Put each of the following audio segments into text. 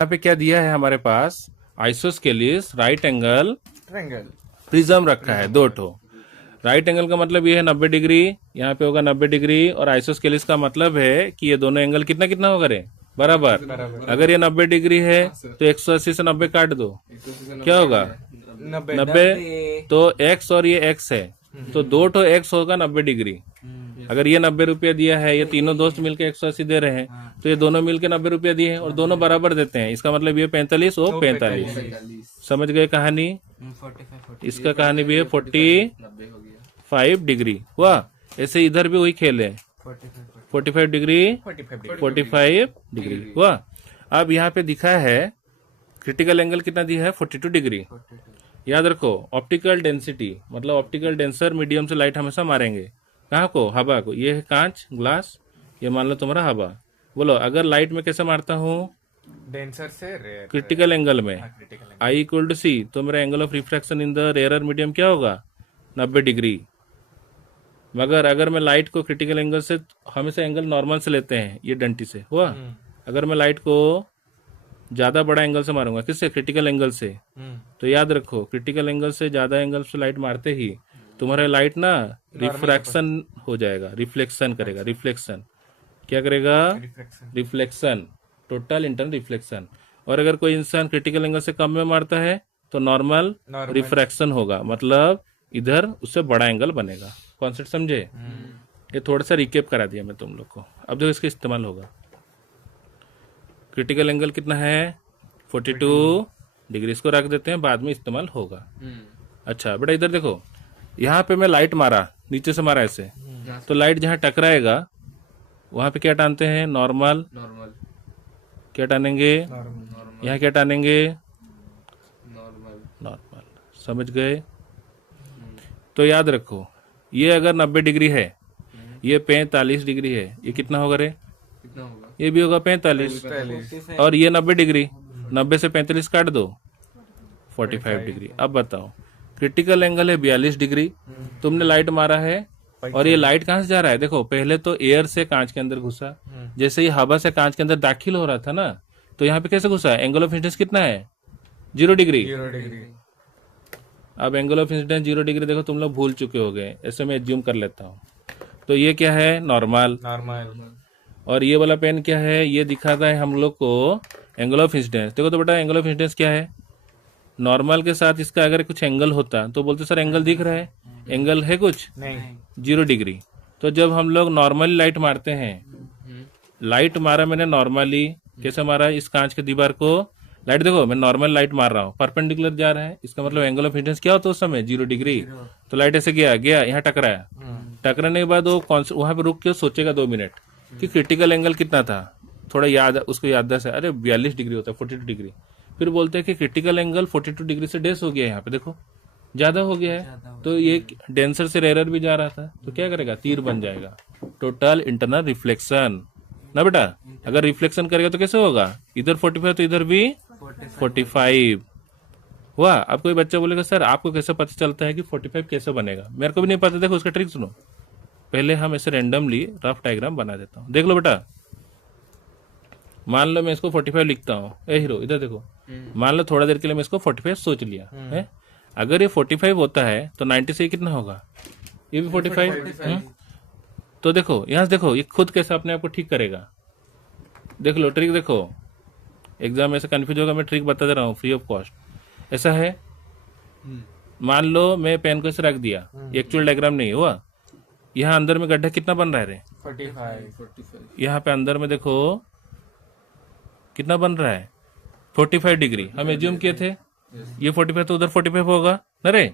यहाँ पे क्या दिया है हमारे पास, isosceles right angle triangle prism रखा है, दो ठो। राइट एंगल का मतलब ये है 90 डिग्री, यहाँ पे होगा 90 डिग्री, और आइसोस्केलिस का मतलब है कि ये दोनों एंगल कितना कितना होगा रे, बराबर। अगर ये 90 डिग्री है तो 180 से 90 काट दो, क्या होगा 90। तो x और ये x है, तो दो ठो x होगा 90 डिग्री। अगर ये 90 रुपया दिया है, ये तीनों दोस्त मिलके 180 दे रहे हैं, तो ये दोनों मिलके 90 रुपया दिए हैं और दोनों बराबर देते हैं। इसका मतलब ये 45 और 45। समझ गए कहानी। इसका कहानी भी है 45 डिग्री हुआ। ऐसे इधर भी वही खेल है, 45 डिग्री 45 डिग्री हुआ। अब यहाँ पे दिखा है क्रिटिकल एंगल कितना दिया है, 42 डिग्री। याद रखो ऑप्टिकल डेंसिटी मतलब ऑप्टिकल डेंसर मीडियम से लाइट हमेशा मारेंगे। कहाँ को, हवा को। ये है कांच ग्लास, ये मान लो तुम्हारा हवा। बोलो अगर लाइट में कैसे मारता हूँ, डेंसर से रेयर क्रिटिकल एंगल में। आई इक्वल टू सी, तो मेरा angle of refraction in the rarer medium क्या होगा, 90 डिग्री। मगर अगर मैं लाइट को क्रिटिकल एंगल से, हमेशा एंगल नॉर्मल से लेते हैं ये डंटी से हुआ। अगर मैं लाइट को ज्यादा बड़ा एंगल से मारूंगा, किससे, क्रिटिकल एंगल से, तो याद रखो क्रिटिकल एंगल से ज्यादा एंगल से लाइट मारते ही तुम्हारा लाइट ना रिफ्रैक्शन हो जाएगा, रिफ्लेक्शन करेगा। रिफ्लेक्शन क्या करेगा, रिफ्लेक्शन, टोटल इंटरनल रिफ्लेक्शन। और अगर कोई इंसान क्रिटिकल एंगल से कम में मारता है तो नॉर्मल रिफ्रैक्शन होगा, मतलब इधर उससे बड़ा एंगल बनेगा। कॉन्सेप्ट समझे। ये थोड़ा सा रिकेप करा दिया मैं तुम लोग को। अब देखो इसका इस्तेमाल होगा। क्रिटिकल एंगल कितना है, 42 डिग्री। इसको रख देते हैं, बाद में इस्तेमाल होगा। अच्छा बेटा इधर देखो, यहाँ पे मैं लाइट मारा, नीचे से मारा ऐसे, तो लाइट जहाँ टकराएगा वहां पे क्या टानते हैं, नॉर्मल। क्या टानेंगे, यहाँ क्या टानेंगे, नॉर्मल। समझ गए। तो याद रखो ये अगर 90 डिग्री है, ये 45 डिग्री है, ये कितना होगा रे, ये भी होगा 45। और ये 90 डिग्री, 90 से 45 काट दो, 45 डिग्री। अब बताओ क्रिटिकल एंगल है 42 डिग्री, तुमने लाइट मारा है और ये लाइट कहाँ से जा रहा है, देखो पहले तो एयर से कांच के अंदर घुसा, जैसे ये हवा से कांच के अंदर दाखिल हो रहा था ना, तो यहाँ पे कैसे घुसा, एंगल ऑफ इंसिडेंस कितना है, 0 डिग्री। अब एंगल ऑफ इंसिडेंस 0 डिग्री देखो तुम लोग भूल चुके हो गए, ऐसे मैं एज्यूम कर लेता हूँ। तो ये क्या है, नॉर्मल। और ये वाला पेन क्या है, ये दिखाता है हम लोग को एंगल ऑफ इंसिडेंस। देखो तो बेटा एंगल ऑफ इंसिडेंस क्या है, नॉर्मल के साथ इसका अगर कुछ एंगल होता तो बोलते सर एंगल दिख रहा है, एंगल है कुछ नहीं, 0 डिग्री। तो जब हम लोग नॉर्मली लाइट मारते हैं, लाइट मारा मैंने नॉर्मली, कैसे मारा, इस कांच के दीवार को लाइट, देखो मैं नॉर्मल लाइट मार रहा हूँ, परपेंडिकुलर जा रहा है, इसका मतलब एंगल ऑफ इंसिडेंस क्या होता है उस समय, 0 डिग्री। तो लाइट ऐसे गया यहाँ टकराया, टकराने के बाद वो वहां पे रुक के सोचेगा 2 मिनट कि क्रिटिकल एंगल कितना था, थोड़ा याद उसको याददाश्त है, अरे 42 डिग्री होता है, 42 डिग्री। फिर बोलते हैं कि क्रिटिकल एंगल 42 डिग्री से डेस हो गया है, यहाँ पे देखो ज्यादा हो गया है, तो ये डेंसर से रेयर भी जा रहा था, तो क्या करेगा, तीर बन जाएगा, टोटल इंटरनल रिफ्लेक्शन ना बेटा। अगर रिफ्लेक्शन करेगा तो कैसे होगा, इधर 45 तो इधर भी 45 हुआ। अब कोई बच्चा बोलेगा सर आपको कैसे पता चलता है कि 45 कैसे बनेगा, मेरे को भी नहीं पता। देखो उसका ट्रिक सुनो, पहले हम ऐसे रैंडमली रफ डायग्राम बना देता हूँ, देख लो बेटा। मान लो मैं इसको 45 लिखता हूँ, ए हीरो इधर देखो, मान लो थोड़ा देर के लिए मैं इसको 45 सोच लिया है। अगर ये 45 होता है तो 90 से कितना होगा, ये भी 45। तो देखो यहाँ से देखो ये खुद कैसे अपने आप को ठीक करेगा, देख लो ट्रिक। देखो एग्जाम ऐसे कंफ्यूज होगा, मैं ट्रिक बता दे रहा हूँ फ्री ऑफ कॉस्ट। ऐसा है, मान लो मैं पेन को ऐसे रख दिया, एक्चुअल डायग्राम नहीं हुआ, यहाँ अंदर में गड्ढा कितना बन रहा है रे, 45। यहाँ पे अंदर में देखो कितना बन रहा है, 45 डिग्री हम एज्यूम किए थे। ये 45 तो उधर 45 होगा ना रे,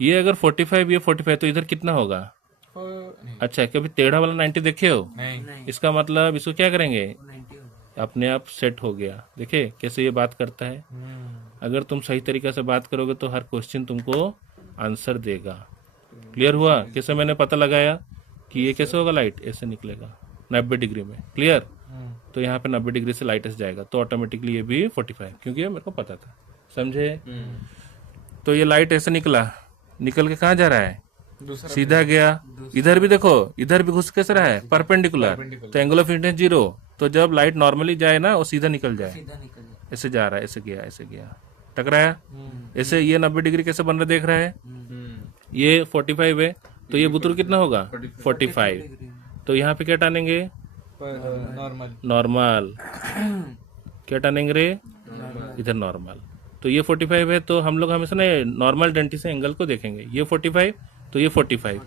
ये अगर 45 ये 45 तो इधर कितना होगा। अच्छा कभी टेढ़ा वाला 90 देखे हो, इसका मतलब इसको क्या करेंगे, अपने आप सेट हो गया। देखे कैसे ये बात करता है, अगर तुम सही तरीके से बात करोगे तो हर क्वेश्चन तुमको आंसर देगा। क्लियर हुआ कैसे मैंने पता लगाया कि ये कैसे होगा, लाइट ऐसे निकलेगा 90 डिग्री में। क्लियर, तो यहाँ पे 90 डिग्री से लाइट ऐसे जाएगा, तो ऑटोमेटिकली ये भी 45, क्योंकि ये मेरे को पता था। समझे। तो ये लाइट ऐसे निकला, निकल के कहाँ जा रहा है, दूसरा सीधा गया, इधर भी देखो, इधर भी घुस कैसे रहा है, परपेंडिकुलर, तो एंगल ऑफ इंसिडेंस 0। तो जब लाइट नॉर्मली जाए ना वो सीधा निकल जाए, सीधा निकल जाए। ऐसे जा रहा है, ऐसे गया, ऐसे गया, टकराया, ऐसे ये 90 डिग्री कैसे बन रहा है देख रहा है, ये 45 है, तो ये बुतुर कितना होगा 45। तो यहाँ पे क्या टानेंगे, नॉर्मल नॉर्मल, क्या टानेंगे रे, इधर नॉर्मल। तो ये 45 है, तो हम लोग हमेशा ना नॉर्मल डेंटी से एंगल को देखेंगे, ये 45 तो ये 45,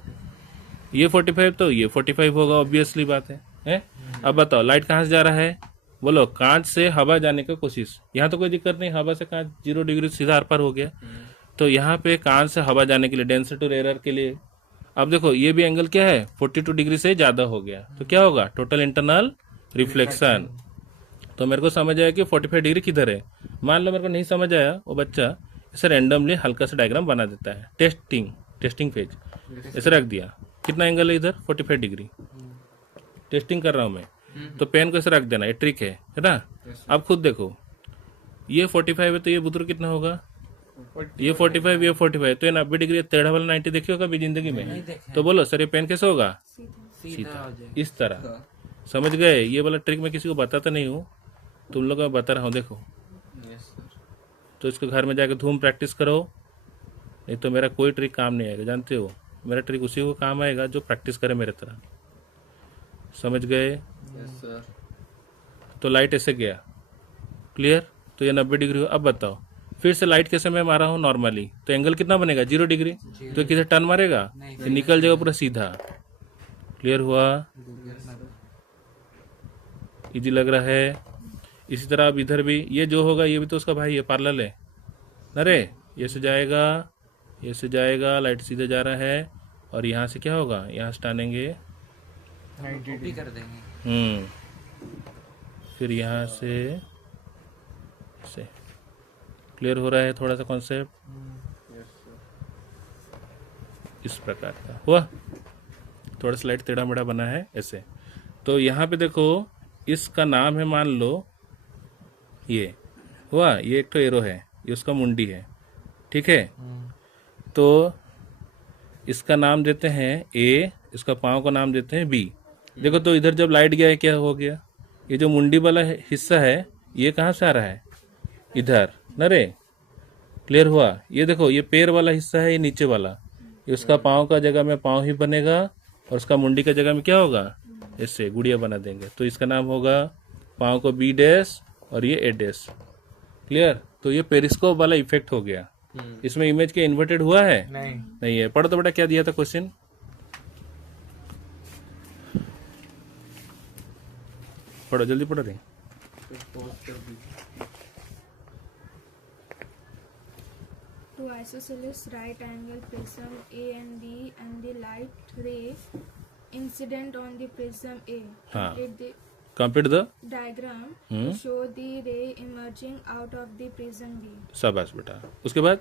ये 45 तो ये 45 होगा, ऑब्वियसली बात है? अब बताओ लाइट कहाँ से जा रहा है, बोलो कांच से हवा जाने की कोशिश, यहाँ तो कोई दिक्कत नहीं, हवा से कांच 0 डिग्री सीधा आर पार हो गया। तो यहाँ पे कांच से हवा जाने के लिए, डेंसर टू रेयर के लिए, अब देखो ये भी एंगल क्या है 42 डिग्री से ज्यादा हो गया, तो क्या होगा टोटल इंटरनल रिफ्लेक्शन। तो मेरे को समझ आया कि 45 डिग्री किधर है। मान लो मेरे को नहीं समझ आया, वो बच्चा ऐसे रैंडमली हल्का सा डायग्राम बना देता है, टेस्टिंग फेज ऐसे रख दिया, कितना एंगल है इधर 45 डिग्री, टेस्टिंग कर रहा हूं मैं, तो पेन को ऐसे रख देना, ये ट्रिक है ना। अब खुद देखो ये 45 है, तो ये बुतुर कितना होगा, ये 45, ये 45, तो ये 90 डिग्री टेढ़ा वाला 90 देखिए कभी जिंदगी में, तो बोलो सर ये पेन कैसे होगा, सीधा, इस तरह। समझ गए, ये वाला ट्रिक मैं किसी को बताता नहीं हूँ, तुम लोग मैं बता रहा हूँ, देखो। तो इसको घर में जाकर धूम प्रैक्टिस करो, नहीं तो मेरा कोई ट्रिक काम नहीं आएगा, जानते हो मेरा ट्रिक उसी को काम आएगा जो प्रैक्टिस करे मेरे तरह। समझ गए? तो लाइट ऐसे गया, क्लियर, तो ये 90 डिग्री हो। अब बताओ फिर से लाइट कैसे मैं मारा हूँ नॉर्मली, तो एंगल कितना बनेगा 0 डिग्री, तो किसे टर्न मारेगा, ये निकल जाएगा पूरा सीधा। क्लियर हुआ, इजी लग रहा है। इसी तरह अब इधर भी ये जो होगा, ये भी तो उसका भाई है, पैरेलल है, अरे ये से जाएगा, ये से जाएगा, लाइट सीधे जा रहा है, और यहाँ से क्या होगा, यहाँ से टानेंगे, कॉपी कर देंगे। फिर यहाँ से क्लियर हो रहा है थोड़ा सा कॉन्सेप्ट, इस प्रकार का हुआ, थोड़ा स्लाइड टेढ़ा मेढ़ा बना है ऐसे। तो यहाँ पे देखो इसका नाम है, मान लो ये हुआ, ये एक तो एरो है, ये उसका मुंडी है, ठीक है। तो इसका नाम देते हैं ए, इसका पाँव का नाम देते हैं बी। देखो तो इधर जब लाइट गया है क्या हो गया, ये जो मुंडी वाला हिस्सा है ये कहाँ से आ रहा है, इधर न रे। क्लियर हुआ, ये देखो ये पैर वाला हिस्सा है, ये नीचे वाला, ये उसका पाँव का जगह में पाँव ही बनेगा, और उसका मुंडी का जगह में क्या होगा, इससे गुड़िया बना देंगे, तो इसका नाम होगा पाँव को बी डैश और ये ए डैश। क्लियर, तो ये पेरिस्कोप वाला इफेक्ट हो गया। इसमें इमेज के इन्वर्टेड हुआ है, नहीं है। पढ़ो तो बेटा क्या दिया था क्वेश्चन, पढ़ो जल्दी पढ़ो रही। Two isosceles right angle prism A and B and the light ray incident on the prism A. हाँ। Complete the complete the diagram to show the ray emerging out of the prism B. शाबाश बेटा। उसके बाद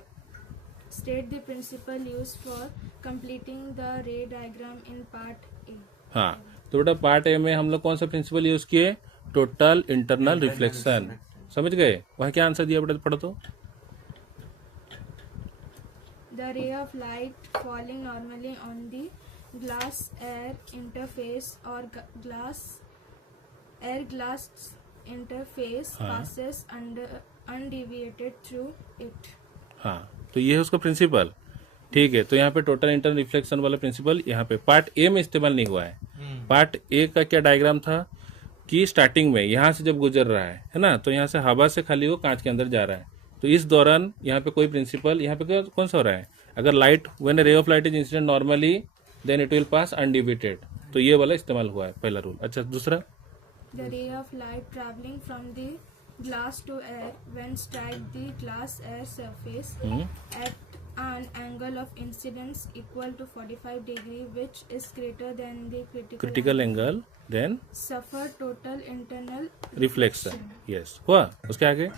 State the principle used for completing the ray diagram in part A. हाँ, तो बेटा part A में हम लोग कौन सा प्रिंसिपल यूज किए, टोटल इंटरनल रिफ्लेक्शन। समझ गए, वहाँ क्या आंसर दिया बेटा, पढ़ो तो। The ray of light falling normally on the glass air interface or glass interface passes undeviated through it. हाँ, तो ये है उसका प्रिंसिपल, ठीक है। तो यहाँ पे टोटल इंटरनल रिफ्लेक्शन वाला प्रिंसिपल यहाँ पे पार्ट ए में इस्तेमाल नहीं हुआ है। पार्ट ए का क्या डायग्राम था कि स्टार्टिंग में यहाँ से जब गुजर रहा है ना, तो यहाँ से हवा से खाली वो कांच के अंदर जा रहा है, तो इस दौरान यहाँ पे कोई प्रिंसिपल, यहाँ पे कौन सा हो रहा है, अगर light when a ray of light is incident normally then it will pass undeviated, तो ये वाला इस्तेमाल हुआ है पहला रूल। अच्छा दूसरा, The ray of light traveling from the glass to air when strike the glass air surface at an angle of incidence equal to 45 degree which is greater than the critical angle then suffer total internal reflection. Yes हुआ, उसके आगे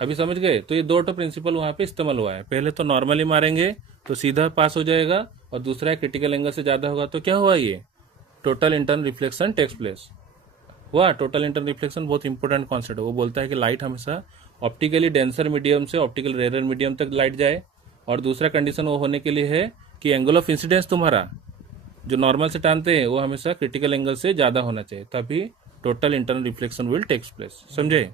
अभी समझ गए। तो ये दो तो प्रिंसिपल वहाँ पे इस्तेमाल हुआ है, पहले तो नॉर्मली मारेंगे तो सीधा पास हो जाएगा, और दूसरा क्रिटिकल एंगल से ज्यादा होगा तो क्या हुआ, ये total internal reflection takes place हुआ। टोटल इंटरनल रिफ्लेक्शन बहुत इंपॉर्टेंट कॉन्सेप्ट है, वो बोलता है कि लाइट हमेशा ऑप्टिकली डेंसर मीडियम से ऑप्टिकल रेयर मीडियम तक लाइट जाए, और दूसरा कंडीशन वो होने के लिए है कि एंगल ऑफ इंसिडेंस तुम्हारा जो नॉर्मल से टानते हैं वो हमेशा क्रिटिकल एंगल से ज़्यादा होना चाहिए, तभी total internal reflection will takes place. समझे?